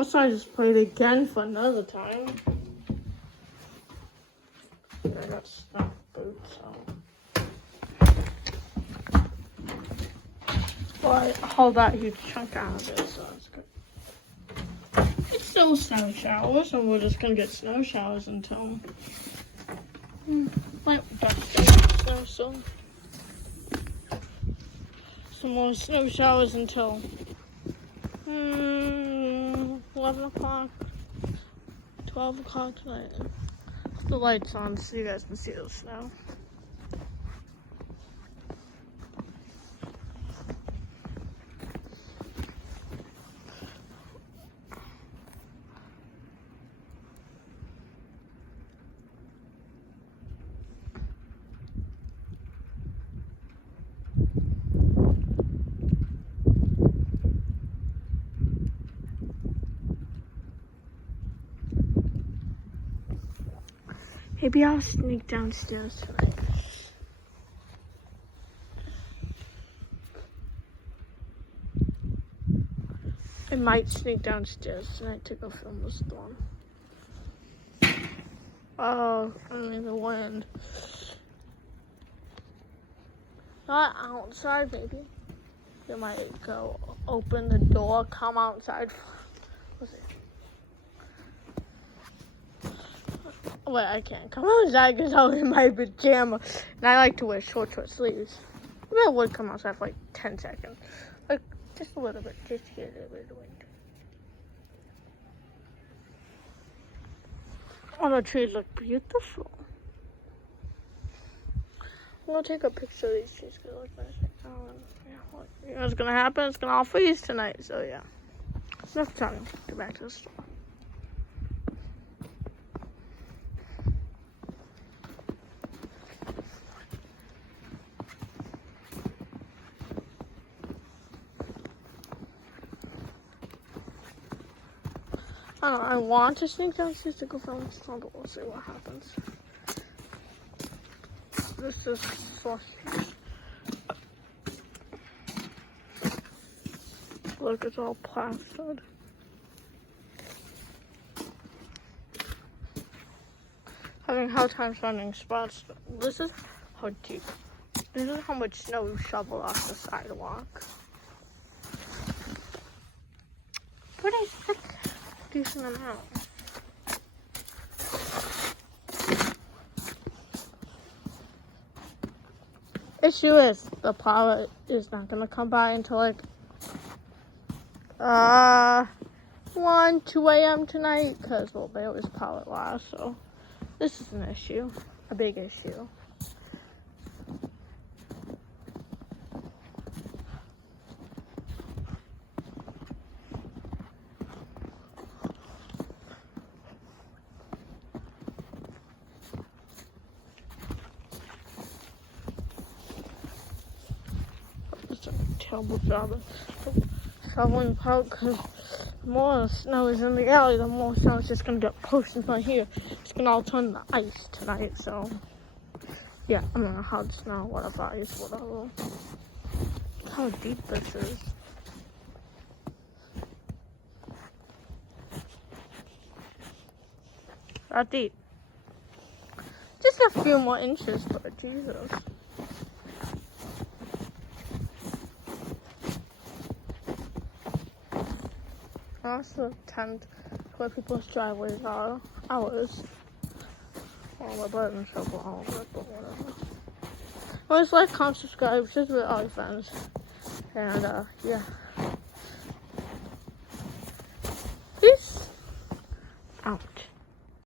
Also, I just played again for another time. I got stuffed boots on. Well, I hauled that huge chunk out of it, so that's good. It's still snow showers, and we're just gonna get snow showers until like snow, so some more snow showers until 11 o'clock, 12 o'clock tonight. Put the lights on so you guys can see the snow. Maybe I'll sneak downstairs tonight. I might sneak downstairs tonight to go film the storm. Oh, I mean the wind. Not outside, maybe. You might go open the door, come outside. What's it? Wait, I can't come outside because I'm in my pajamas. And I like to wear short sleeves. Maybe I would come outside for like 10 seconds. Like, just a little bit, just to get a little bit of wind. Oh, the trees look beautiful. I'm gonna take a picture of these trees because it looks nice. You know what's gonna happen? It's gonna all freeze tonight, so yeah. Enough time to get back to the store. I don't know, I want to sneak downstairs to go film the storm, but we'll see what happens. This is sausage. Look, it's all plastered. Having a hard time finding spots. This is how deep. This is how much snow we shovel off the sidewalk. Pretty thick. Decent amount. Issue is the pilot is not gonna come by until like 1, 2 a.m. tonight because well they always pilot last, so this is an issue, a big issue. Terrible job of shoveling out because the more snow is in the alley, the more snow is just gonna get pushed into here. It's gonna all turn to ice tonight, so yeah, I'm gonna hard snow, whatever ice, whatever. Look how deep this is. Not deep. Just a few more inches, but Jesus. That's the tent where people's driveways are. Ours. Well, we're better than shovel all of it, but whatever. Always like, comment, subscribe, just with all your friends. And, yeah.